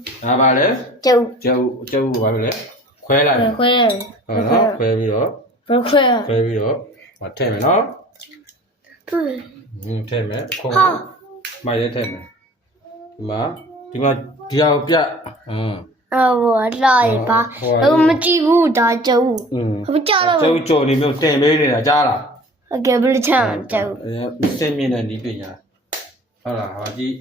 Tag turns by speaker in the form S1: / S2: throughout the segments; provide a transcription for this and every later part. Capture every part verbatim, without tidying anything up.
S1: ဒါပါလေကျုပ်ကျုပ်ကျုပ်ဘာလို့လဲခွဲလိုက်ခွဲဟုတ်နော်ခွဲပြီးတော့ခွဲခွဲပြီးတော့မထည့်မယ်နော်သူ့ဟင်းထည့်မယ်ခုံးမိုက်လေးထည့်မယ်ဒီမှာဒီမှာဒီဟာကိုပြဟမ်အော်လာရပါဟိုမကြည့်ဘူးဒါကျုပ်ဟိုကြားတော့ကျုပ်ကြော်နေမျိုးတင်ပေးနေတာကြားလားโอเคဘယ်လိုချမ်းကျုပ်စင်မြင့်တဲ့ဒီပညာဟုတ်လားဟာကြည့်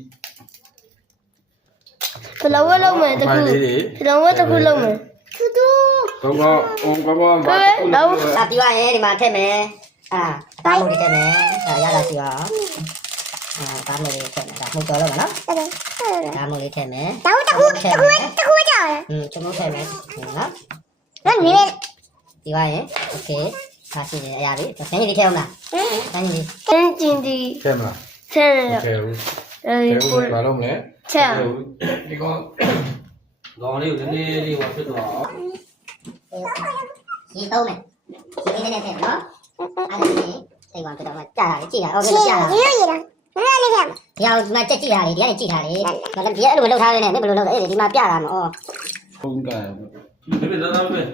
S1: ဖလောဝဲလုံးမယ်တခုဖလောဝဲတခုလုံးမယ်သူတို့ကောကောကောကောဘာလို့လာပြီးသွားရင်ဒီမှာထည့်မယ်အာတားမို့လေးထည့်မယ်ဒါရတာစီပါအာတားမို့လေးထည့်မယ်ဒါမှုတော်တော့မနော်တားမို့လေးထည့်မယ်တောင်းတခုတခုတခုကြောက်อืมချုံမို့ထည့်မယ်နော်နော်နေပြီးသွားရင်โอเคဒါရှိတယ်အရာလေးဆန်းကြီးလေးထည့်အောင်လားဆန်းကြီးဆန်းကျင်ဒီထည့်မလားထည့်တယ်ထည့်ဘူးအဲဒီဘာလို့မလဲထည့်ဒီကောင်ကောင်လေးကိုနည်းနည်းလေးဟောဖြစ်သွားအောင်ရေသုံးမယ်ရေလေးနဲ့ထည့်နော်အဲ့ဒါလေးစိတ်ဝင်ဖြစ်တော့မှကြာတာလေကြည့်တာဟုတ်ကဲ့ကြာတာရေရေတာနည်းနည်းလေးထည့်ဒီအောင်ဒီမှာကြက်ကြည့်တာလေဒီကနေကြည့်တာလေမလည်းဒီအဲ့လိုမလုပ်ထားရနဲ့မင်းဘယ်လိုလုပ်လဲအဲ့ဒီမှာပြတာမအော်ဟုတ်ကဲ့ဒီလိုလာလာပဲ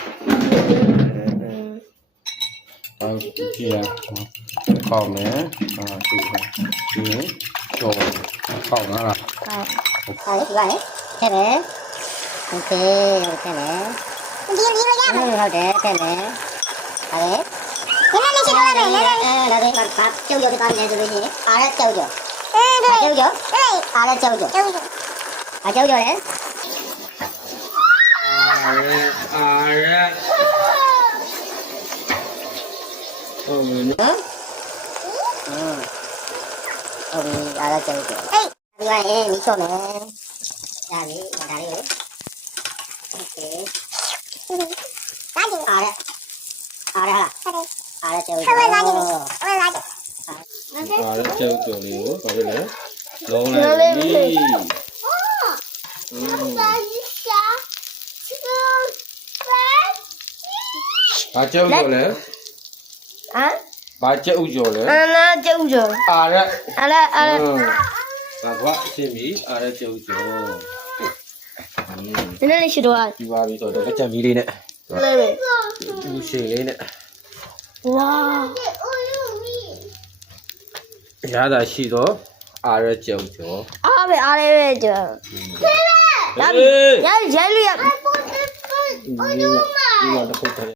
S1: အော်ကြည့်ရကောင်းမယ်အာသူဒီကျော်ကောင်းလားဟုတ်ဟုတ်ဒီပါလေထည့်မယ်โอเคထည့်မယ်ဒီဒီရရဟုတ်တယ်ထည့်မယ်ဟာလေနည်းနည်းလေးရှင်းတော့မယ်နည်းနည်းအဲဒါလေးကကျုပ်ကျော်ဒီပါနေဆိုလို့ရှိရင်အားရကျုပ်ကျော်အဲကျုပ်ကျော်အားရကျုပ်ကျော်ကျုပ်ကျော်အားကျုပ်ကျော်လေအားရအားရဟုတ်ပြီနော်အာဟုတ်ပြီအားရကျုပ်ကျော်အေးဒီကရင်မိချော့မယ်ဒါလေးဒါလေးကိုโอเคအားရအားရအားရအားရကျုပ်ကျော်အားရကျုပ်ကျော်လေးကိုဘာလို့လဲလုံးလိုက်ပြီဘာကျုပ်ကျော်လဲဟမ်ဘာကျုပ်ကျော်လဲအာနာကျုပ်ကျော်အားရအားရအားရဘာကွာအရှင်းပြီအားရကျုပ်ကျော်နည်းနည်းလေးရှိတော့ဒီပါပြီဆိုတော့လက်ချက်မီးလေးနဲ့လေးဘူးရှည်လေးနဲ့ဝါရတာရှိတော့အားရကြောက်ကြောအားပဲအားပဲကြောခဲပဲရရရရရဒီမှာဒီမှာတစ်ခု